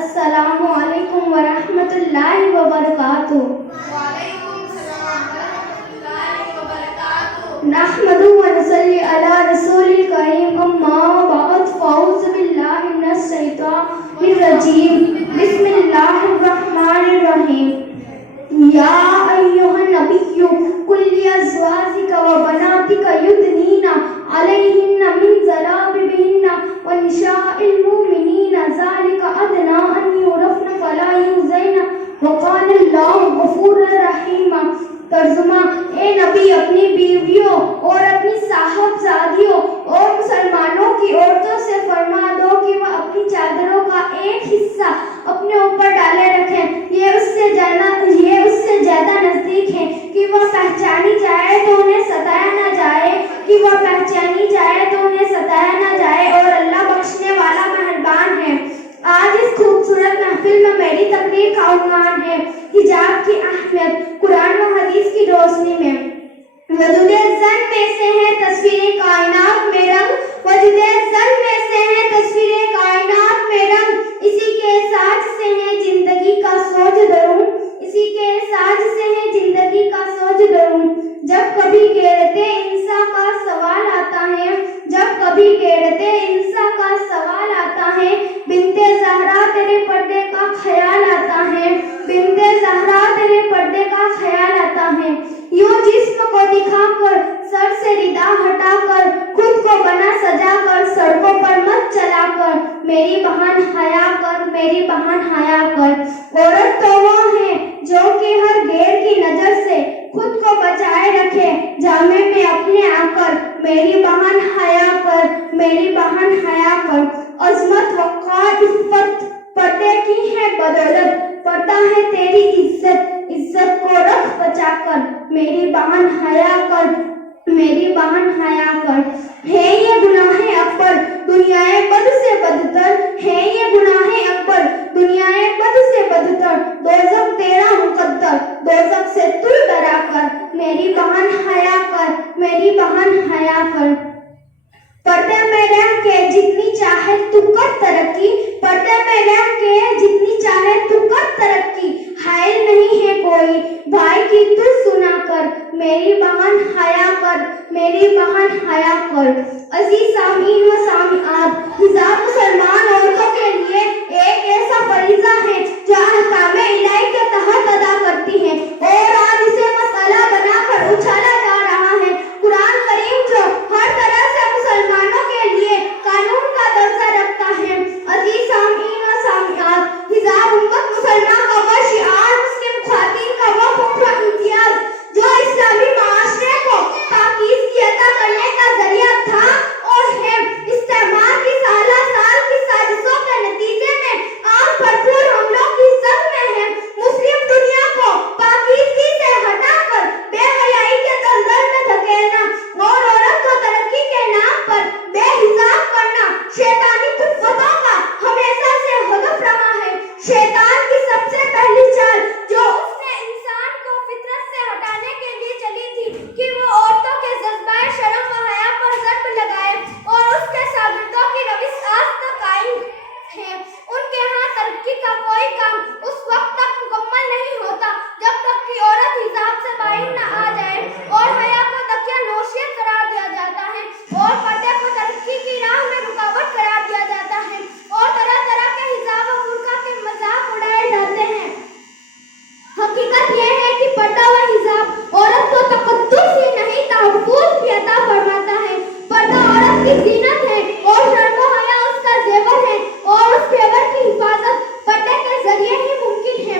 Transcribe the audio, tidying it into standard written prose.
السلام علیکم ورحمۃ اللہ وبرکاتہ. وعلیکم السلام ورحمۃ اللہ وبرکاتہ. نحمده ونصلي على رسول الكريم اما بعد فاعوذ باللہ من الشیطان الرجیم. بسم اللہ الرحمن الرحیم. یا ایھا النبی قل لازواجک وبناتک یدنین علیہن من جلابیبہن ونساء المؤمنین ذلک ادنی ان یعرفن فلا یؤذین وکان اللہ غفورا رحیما. ترجمہ: اے نبی، اپنی بیویوں اور اپنی صاحبزادیوں اور مسلمانوں کی عورتوں سے فرما دو کہ وہ اپنی چادروں کا ایک حصہ اپنے اوپر ڈالے رکھیں. یہ اس سے زیادہ نزدیک ہے کہ وہ پہچانی جائے تو انہیں ستایا نہ جائے اور اللہ بخشنے والا مہربان ہے. آج اس خوبصورت محفل میں میری تقریر کا عنوان ہے حجاب کی اہمیت قرآن و حدیث کی روشنی میں. وجود زن میں سے ہے تصویر کائنات میں رنگ، وجود زن میں سے ہے تصویر کائنات میں رنگ. اسی کے ساز سے ہے زندگی کا سوج درون، اسی کے ساز سے ہے زندگی کا سوج درون. جب کبھی غیرت انسان کا سوال آتا ہے، جب کبھی غیرت انسان کا سوال آتا ہے، بنت زہرا تیرے پردے کا خیال آتا ہے، بنت زہرا تیرے پردے کا خیال آتا ہے. یوں جسم کو دکھا کر، سر سے ردا ہٹا کر، خود کو بنا سجا کر، سڑکوں پر مت چلا کر، میری بہن حیا کر، میری بہن حیا کر. عورت تو وہ ہے جو کہ ہر غیر کی نظر سے خود کو بچائے رکھے، جامے میں اپنے آ کر، میری بہن حیا کر، میری بہن حیا کر. عظمت وقار عفت پردے کی ہے بدولت، پردہ ہے تیری عزت، عزت کو رکھ بچا کر، میری بہن حیا کر، میری بہن حیا کر. ہے یہ گناہ اکبر دنیا بد سے بدتر، ہے یہ گناہ اکبر دنیا بد سے بدتر، دوزخ تیرا مقدر، دوزخ سے تو ڈرا کر، میری بہن حیا کر، میری بہن حیا کر. پردے میں رہ کے جتنی چاہے تو کر ترقی، پردے میں رہ کے جتنی چاہے تو کر ترقی. حائل نہیں ہے کوئی بھائی کی تو سنا کر، میری بہن حیا کر، میری بہن حیا کر. عزیز سامعین و سامعات، حجاب مسلمان عورتوں کے لیے ایک ایسا فریضہ ہے جو احکام الہی کے تحت ادا کرتی ہے اور آج اسے مسئلہ بنا کر اچھالا جا رہا ہے. قرآن کریم جو ہر طرح سے مسلمانوں کے لیے قانون کا درجہ رکھتا ہے. عزیز سامعین و سامعات، حجاب امت مسلمہ کا وہ شعار، مسلم خواتین کا وہ فخر و امتیاز جو اسلامی معاشرے کو پاکیزگی عطا کرنے کا ذریعہ تھا اور ہے. استعمار کی سالہ سال کی سازشوں کے نتیجے میں عام بھرپور حملوں کی زد میں ہے. مسلم دنیا کو پاکیزگی سے ہٹا کر بے حیائی کے دلدل میں دھکیلنا اور عورت کو ترقی کے نام پر بے حساب کرنا شیطانی قوتوں کا ہمیشہ سے ہدف رہا ہے. شیطان کی سب سے پہلی چال جو اس نے انسان کو فطرت سے ہٹانے کے لیے چلی تھی کہ وہ عورتوں کے جذبہ شرم و حیا پر ضرب لگائے اور اس کے شاگردوں کی روش آج تک قائم ہے. ان کے ہاں ترقی کا کوئی کام اس وقت تک مکمل نہیں ہوتا جب تک کہ عورت حجاب سے باہر نہ آ جائے اور حیا کو تکیہ نوشیت قرار دیا جاتا ہے اور پردے کو ترقی کی راہ میں رکاوٹ قرار دیا جاتا ہے اور طرح طرح کے حجاب و برقع کے مذاق اڑائے جاتے ہیں. حقیقت یہ ہے کہ پردہ و حجاب عورت کو تقدس ہی نہیں تحفظ بھی عطا فرماتا ہے. پردہ عورت کی زینت ہے اور شرم و حیا اس کا زیور ہے اور اس زیور کی حفاظت پردے کے ذریعے ہی ممکن ہے.